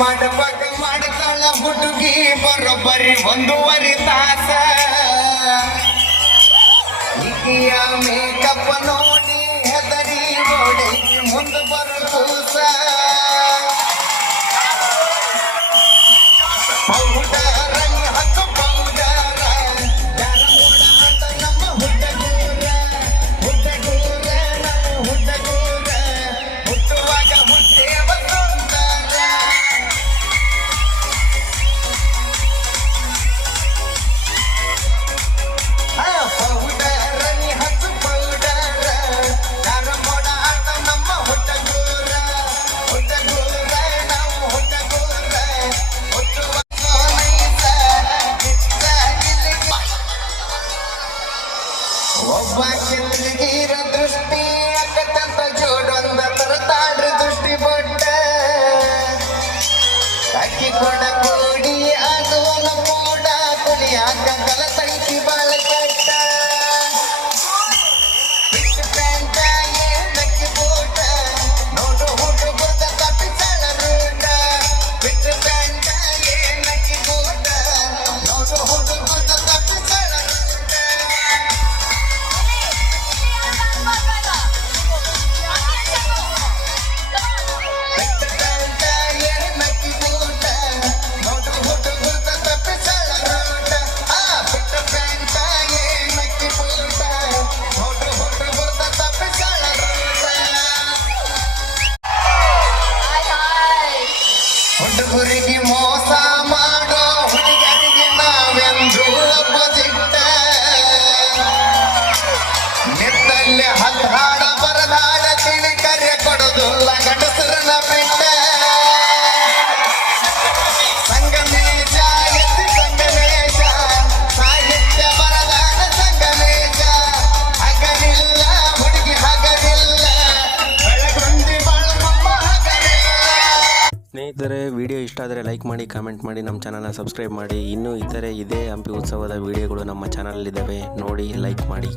ಮಾಡ್ತಾಳ ಹುಡುಗಿ ಬರೋಬ್ಬರಿ 1.5 ತಾಸ ಈಗಿಯ ಮೇಕಪ್ ನೋಡಿ ಹೆದರಿ ಓಡಿ ಮುಂದೆ ಬರೋ ಕೂಸ ಒಬ್ಬ ಚಿತ್ರಗೀರ ದೃಷ್ಟಿ ಅಕ್ಕಂತ ಜೋಡೊಂದ ತರತಾಳ್ರಿ ದೃಷ್ಟಿ ಬೊಟ್ಟ ಅಕ್ಕಿ ಕೊಡ ಕೂಡಿ ಆಗುವನ ಕೂಡ ಕುಣಿಯಾಕ ಕಲಸೈತಿ ಬಾಳ ಕಟ್ಟ ಬಿಟ್ಟು ಪ್ಯಾಂಟ ಏನಕ್ಕಿ ಬೂಟ ನೋಡು ಹುಟ್ಟು ಬುದ್ಧ ತಪ್ಪಿಸಾಳ ರೂಟ ಬಿಟ್ಟು ಪ್ಯಾಂಟ ಏನಕ್ಕಿ ಬೂಟ ನೋಡು ಹುಟ್ಟು ಬುದ್ಧ ತಪ್ಪಿಸಾಳ ಹುಡುಗರಿಗೆ ಮೋಸ ಮಾಡೋ ಹುಡುಗರಿಗೆ ನಾವೆಂದು ಒಪ್ಪದಿಟ್ಟ ನಿತ್ತಲ್ಲಿ ಹಲ್ಹಾಡ ಬರದಾಡ ತಿಳಿ ಕರೆ ಕೊಡೋದಿಲ್ಲ ಗಂಡಸರನ್ನ ಬಿಟ್ಟ ಸಂಗಮೇಶ ಎತ್ತಿ ಸಂಗಮೇಶ ಸಾಹಿತ್ಯ ಬರದಾಡ ಸಂಗಮೇಶ ಹಗಲಿಲ್ಲ ಹುಡುಗಿ ಹಗಲಿಲ್ಲ ಬೆಳಗುಂದಿ ಬಾಳಮ್ಮ ಹಗಲಿಲ್ಲ. ಸ್ನೇಹಿತರೆ, ವಿಡಿಯೋ ಇಷ್ಟ ಆದರೆ ಲೈಕ್ ಮಾಡಿ, ಕಾಮೆಂಟ್ ಮಾಡಿ, ನಮ್ಮ ಚಾನಲ್ನ ಸಬ್ಸ್ಕ್ರೈಬ್ ಮಾಡಿ. ಇನ್ನೂ ಇತರೆ ಇದೇ ಹಂಪಿ ಉತ್ಸವದ ವಿಡಿಯೋಗಳು ನಮ್ಮ ಚಾನಲಲ್ಲಿದ್ದಾವೆ, ನೋಡಿ ಲೈಕ್ ಮಾಡಿ.